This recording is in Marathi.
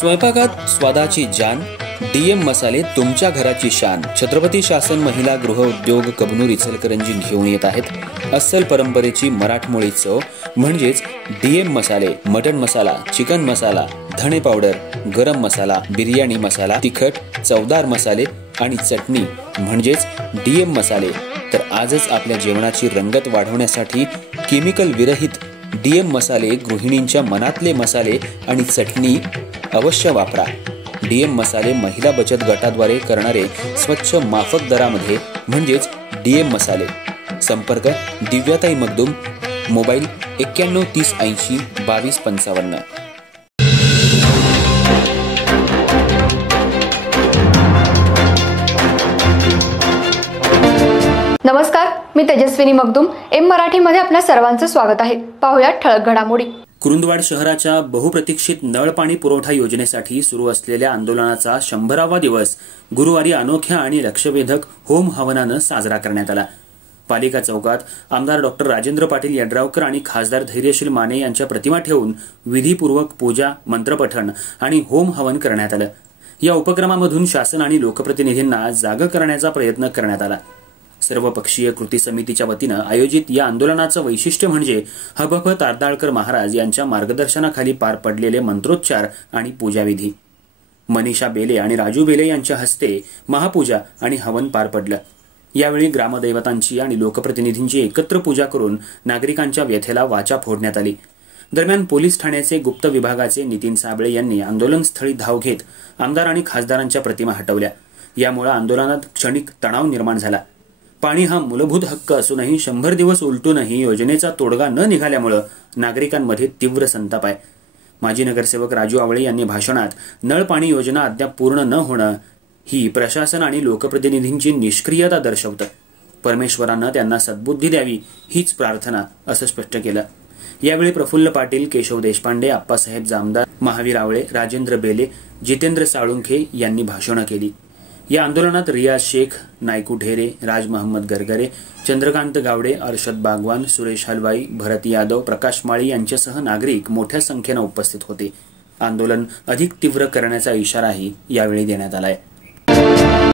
स्वयंपाकात स्वादाची जान, डीएम मसाले तुमच्या घराची शान। छत्रपती शासन महिला गृह उद्योग कबनूर इचलकरंजी घेऊन येत आहेत अस्सल परंपरेची मराठमोळी चव म्हणजेच डीएम मसाले। मटन मसाला, चिकन मसाला, धणे पावडर, गरम मसाला, बिर्याणी मसाला, तिखट चवदार मसाले आणि चटणी म्हणजेच डीएम मसाले। तर आजच आपल्या जेवणाची रंगत वाढवण्यासाठी केमिकल विरहित डीएम मसाले, गृहिणींच्या मनातले मसाले आणि चटणी अवश्य वापरा। डीएम मसाले महिला बचत गटाद्वारे करणारे स्वच्छ माफक दरामध्ये म्हणजेच डीएम मसाले। संपर्क दिव्याताई मगदूम, मोबाईल 91 30 80 22 55। नमस्कार, मी तेजस्विनी मगदूम। एम मराठीमध्ये आपल्या सर्वांचं स्वागत आहे। पाहूया ठळक घडामोडी। कुरुंदवाड शहराच्या बहुप्रतीक्षित नळ पाणी पुरवठा योजनेसाठी सुरू असलेल्या आंदोलनाचा 100वा दिवस गुरुवारी अनोख्या आणि लक्षवेधक होम हवनानं साजरा करण्यात आला। पालिका चौकात आमदार डॉक्टर राजेंद्र पाटील यड्रावकर आणि खासदार धैर्यशील माने यांच्या प्रतिमा ठेवून विधीपूर्वक पूजा, मंत्रपठण आणि होम हवन करण्यात आलं। या उपक्रमामधून शासन आणि लोकप्रतिनिधींना जाग करण्याचा प्रयत्न करण्यात आला। सर्वपक्षीय कृती समितीच्या वतीनं आयोजित या आंदोलनाचं वैशिष्ट्य म्हणजे हबप तारदाळकर महाराज यांच्या मार्गदर्शनाखाली पार पडलेले मंत्रोच्चार आणि पूजाविधी। मनीषा बेले आणि राजू बेले यांच्या हस्ते महापूजा आणि हवन पार पडलं। यावेळी ग्रामदैवतांची आणि लोकप्रतिनिधींची एकत्र पूजा करून नागरिकांच्या व्यथेला वाचा फोडण्यात आली। दरम्यान पोलीस ठाण्याचे गुप्त विभागाचे नितीन साबळे यांनी आंदोलनस्थळी धाव घेत आमदार आणि खासदारांच्या प्रतिमा हटवल्या। यामुळे आंदोलनात क्षणिक तणाव निर्माण झाला। पाणी हा मूलभूत हक्क असूनही 100 दिवस उलटूनही योजनेचा तोडगा न निघाल्यामुळे नागरिकांमध्ये तीव्र संताप आहे। माजी नगरसेवक राजू आवळे यांनी भाषणात नळ पाणी योजना अद्याप पूर्ण न होणं ही प्रशासन आणि लोकप्रतिनिधींची निष्क्रियता दर्शवतं। परमेश्वरानं त्यांना सद्बुद्धी द्यावी हीच प्रार्थना असं स्पष्ट केलं। यावेळी प्रफुल्ल पाटील, केशव देशपांडे, आप्पासाहेब जामदार, महावीर आवळे, राजेंद्र बेले, जितेंद्र साळुंखे यांनी भाषणं केली। या आंदोलनात रियाज शेख, नायकू ढेरे, राज महम्मद गरगरे, चंद्रकांत गावडे, अर्शद बागवान, सुरेश हलवाई, भरत यादव, प्रकाश माळी यांच्यासह नागरिक मोठ्या संख्येनं उपस्थित होते। आंदोलन अधिक तीव्र करण्याचा इशाराही यावेळी देण्यात आलाय।